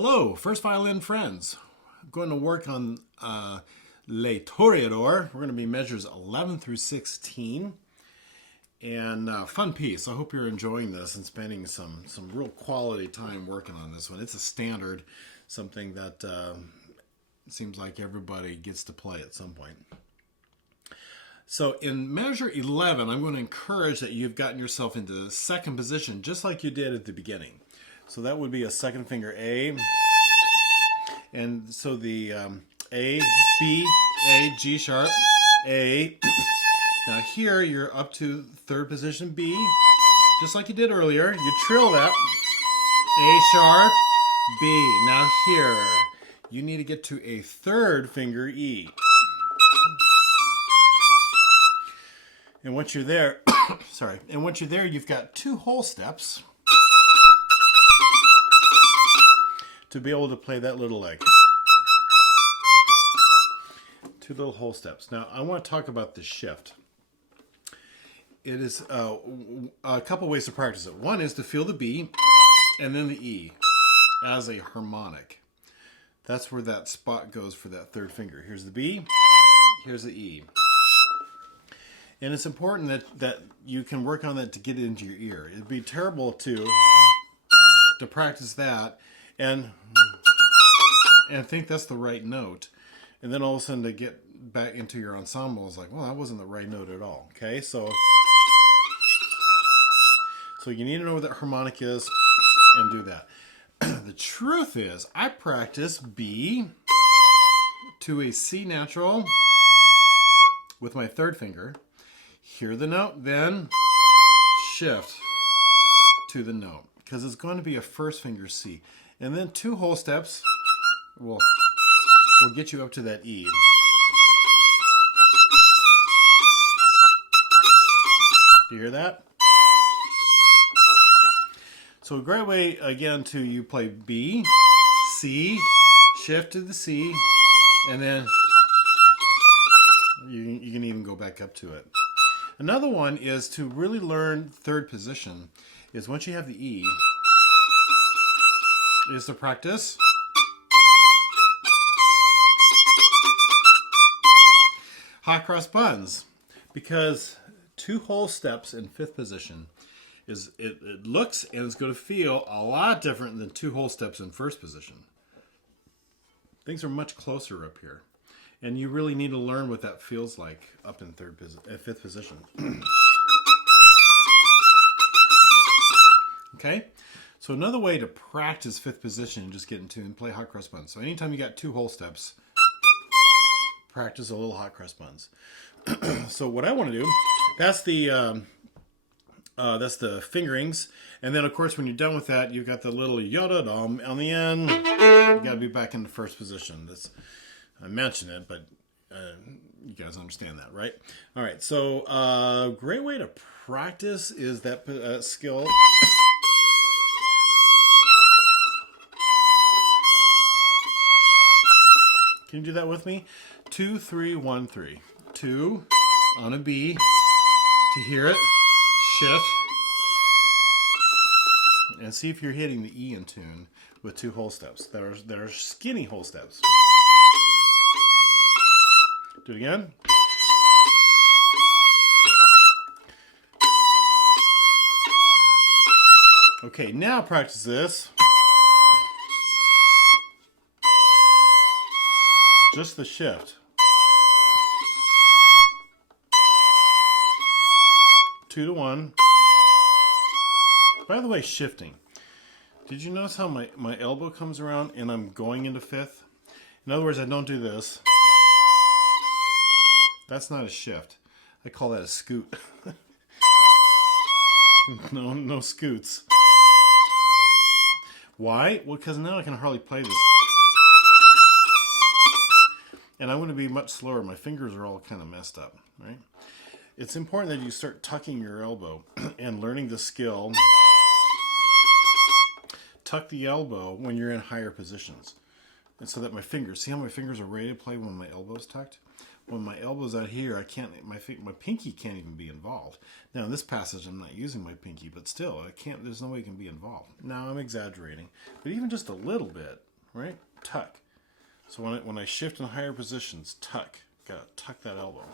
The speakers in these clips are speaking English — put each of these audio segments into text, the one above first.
Hello, first violin friends. I'm going to work on Les Toréadors. We're going to be measures 11 through 16. And fun piece. I hope you're enjoying this and spending some real quality time working on this one. It's a standard, something that seems like everybody gets to play at some point. So in measure 11, I'm going to encourage that you've gotten yourself into second position, just like you did at the beginning. So that would be a second finger A. And so the A, B, A, G sharp, A. Now here you're up to third position B, just like you did earlier. You trill that, A sharp, B. Now here, you need to get to a third finger E. And once you're there, you've got two whole steps to be able to play that little leg. Two little whole steps. Now, I want to talk about the shift. It is a couple ways to practice it. One is to feel the B and then the E as a harmonic. That's where that spot goes for that third finger. Here's the B, here's the E. And it's important that you can work on that to get it into your ear. It'd be terrible to practice that and think that's the right note, and then all of a sudden to get back into your ensemble is like, well, that wasn't the right note at all. Okay, so you need to know where that harmonic is and do that. The truth is, I practice B to a C natural with my third finger. Hear the note, then shift to the note, because it's going to be a first finger C. And then two whole steps will get you up to that E. Do you hear that? So a great way, again, to you play B, C, shift to the C, and then you can even go back up to it. Another one is to really learn third position, is once you have the E, is to practice hot cross buns, because two whole steps in fifth position is it looks and it's going to feel a lot different than two whole steps in first position. Things are much closer up here, and you really need to learn what that feels like up in fifth position. Okay, so another way to practice fifth position and just get into and play hot cross buns. So anytime you got two whole steps, practice a little hot cross buns. So what I want to do, that's the fingerings, and then of course when you're done with that, you've got the little yada dom on the end. You got to be back in the first position. I mentioned it, but you guys understand that, right? All right, so great way to practice is that skill. Can you do that with me? 2, 3, 1, 3. 2 on a B to hear it. Shift. And see if you're hitting the E in tune with two whole steps that are skinny whole steps. Do it again. Okay, now practice this. Just the shift. 2 to 1. By the way, shifting. Did you notice how my elbow comes around and I'm going into fifth? In other words, I don't do this. That's not a shift. I call that a scoot. No scoots. Why? Well, because now I can hardly play this. And I'm going to be much slower. My fingers are all kind of messed up, right? It's important that you start tucking your elbow and learning the skill. Tuck the elbow when you're in higher positions. And so that my fingers, see how my fingers are ready to play when my elbow's tucked? When my elbow's out here, I can't, my pinky can't even be involved. Now in this passage, I'm not using my pinky, but still, there's no way it can be involved. Now I'm exaggerating, but even just a little bit, right? Tuck. So when I shift in higher positions, tuck. Gotta tuck that elbow.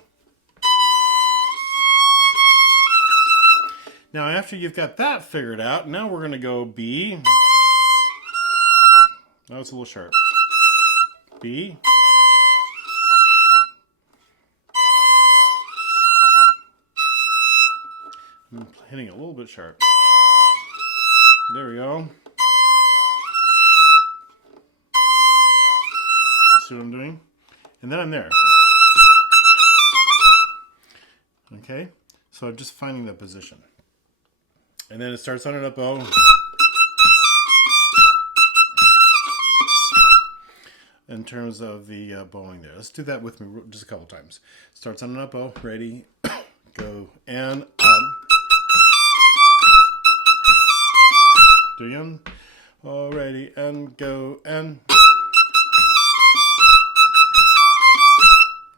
Now after you've got that figured out, now we're gonna go B. That was a little sharp. B. I'm hitting it a little bit sharp. There we go. See what I'm doing? And then I'm there. Okay? So I'm just finding that position. And then it starts on an up bow. In terms of the bowing there. Let's do that with me just a couple times. Starts on an up bow. Ready, go, and up. Do again. Oh, ready, and go, and.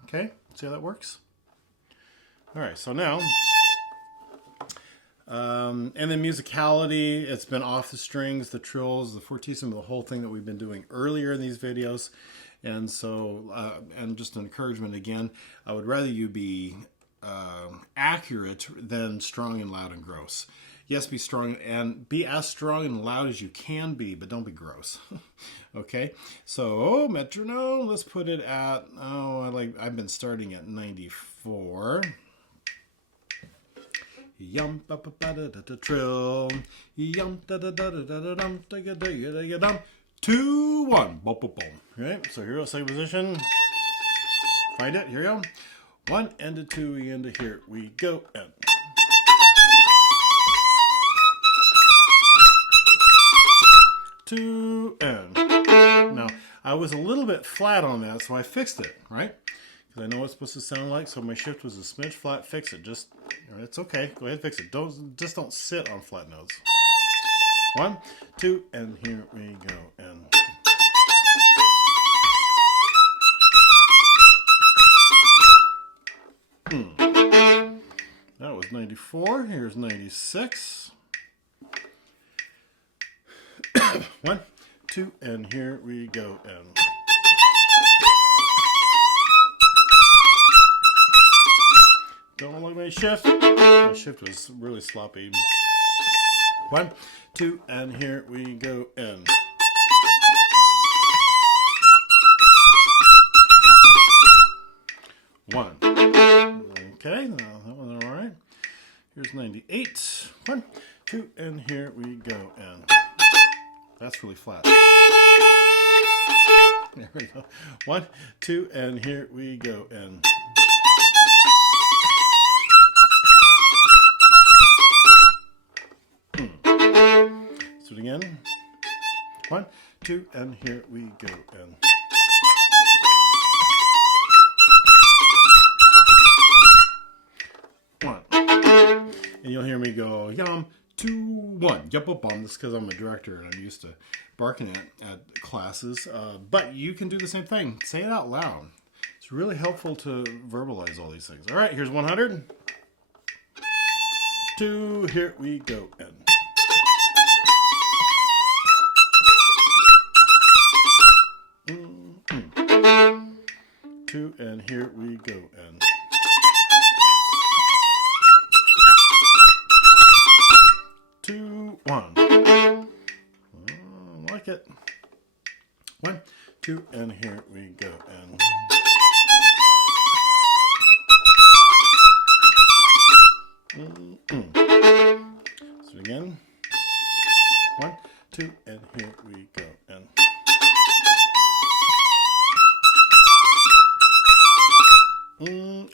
Okay, see how that works? All right, so now, and then musicality, it's been off the strings, the trills, the fortissimo, the whole thing that we've been doing earlier in these videos. And so, and just an encouragement again, I would rather you be accurate than strong and loud and gross. Yes, be strong and be as strong and loud as you can be, but don't be gross. Okay, so metronome, let's put it at, I've been starting at 94. Yum ba ba ba da da da trill. Yum da da da da da da dum da da da da da dum. 2 1. Boom boom boom. Right. So here, second position. Find it. Here we go. 1 and a 2 and a here we go. And 2 and. Now I was a little bit flat on that, so I fixed it. Right. Because I know what it's supposed to sound like. So my shift was a smidge flat. Fix it. Just. It's okay. Go ahead, fix it. Just don't sit on flat notes. 1, 2, and here we go. And that was 94. Here's 96. 1, 2, and here we go. And don't look at my shift. My shift was really sloppy. 1, 2, and here we go. And 1. Okay, now that one's all right. Here's 98. 1, 2, and here we go. And that's really flat. There we go. 1, 2, and here we go. And 1, 2, and here we go. And 1. And you'll hear me go, yum, 2, 1. Yup, up, bum. That's because I'm a director and I'm used to barking at classes. But you can do the same thing. Say it out loud. It's really helpful to verbalize all these things. All right, here's 100. 2, here we go. And 2, and here we go. And 2, 1. I like it. 1, 2, and here we go. And 'Let's do it again. 1, 2, and here we go. And 1.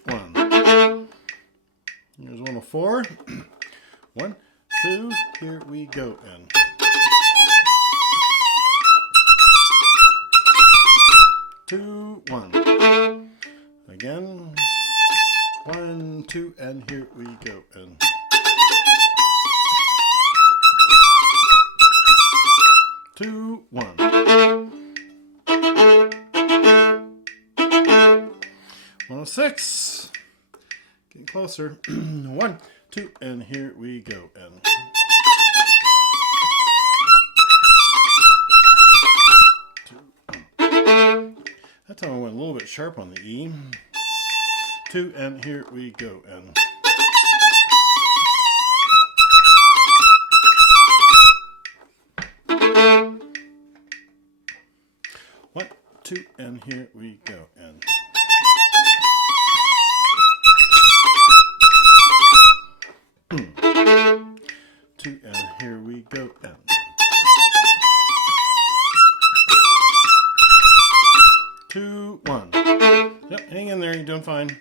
Here's 104. 1, 2, here we go. And 2, 1. Again. 1, 2, and here we go. And 2, 1. 106. Getting closer. 1, 2, and here we go. And 2, sharp on the E. 2, and here we go. And 1, 2, and here we go. And 2, and here we go. And 2, 1. Yep, hang in there. You're doing fine.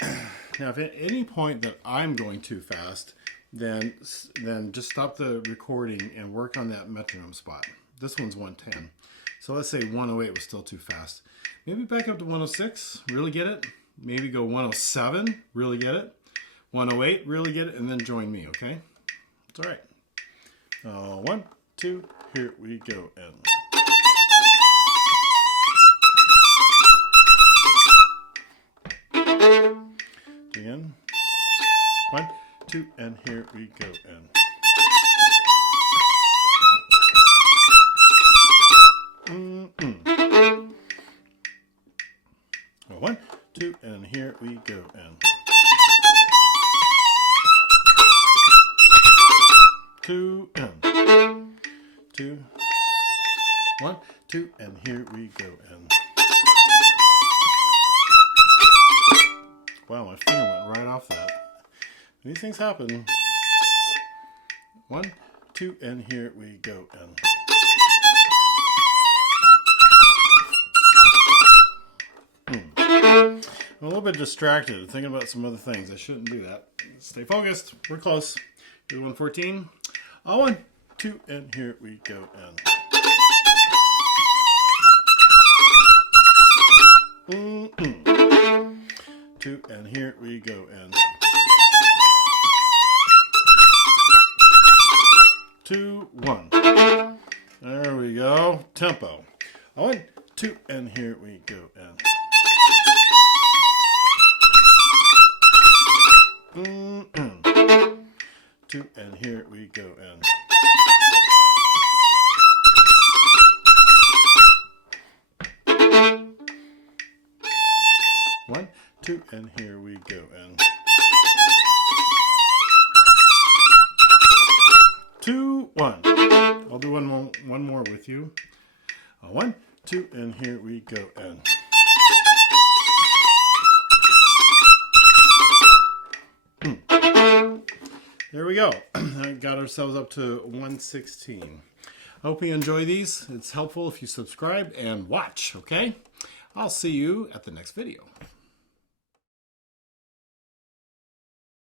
Now, if at any point that I'm going too fast, then just stop the recording and work on that metronome spot. This one's 110. So let's say 108 was still too fast. Maybe back up to 106, really get it. Maybe go 107, really get it. 108, really get it, and then join me, okay? It's all right. 1, 2, here we go. And again. 1, 2, and here we go. And 1, 2, and here we go. And 2, and 2, 1, 2, and here we go. And wow, my finger went right off that. These things happen. 1, 2, and here we go. And I'm a little bit distracted, thinking about some other things. I shouldn't do that. Stay focused. We're close. Do 114. 1, 2, and here we go. And 2, and here we go. And 2, 1. There we go. Tempo. 1, 2, and here we go. And 2, and here we go. And 1, 2, and here we go. And 2, 1. I'll do one more with you. 1, 2, and here we go. And there we go. Got ourselves up to 116. I hope you enjoy these. It's helpful if you subscribe and watch, okay? I'll see you at the next video.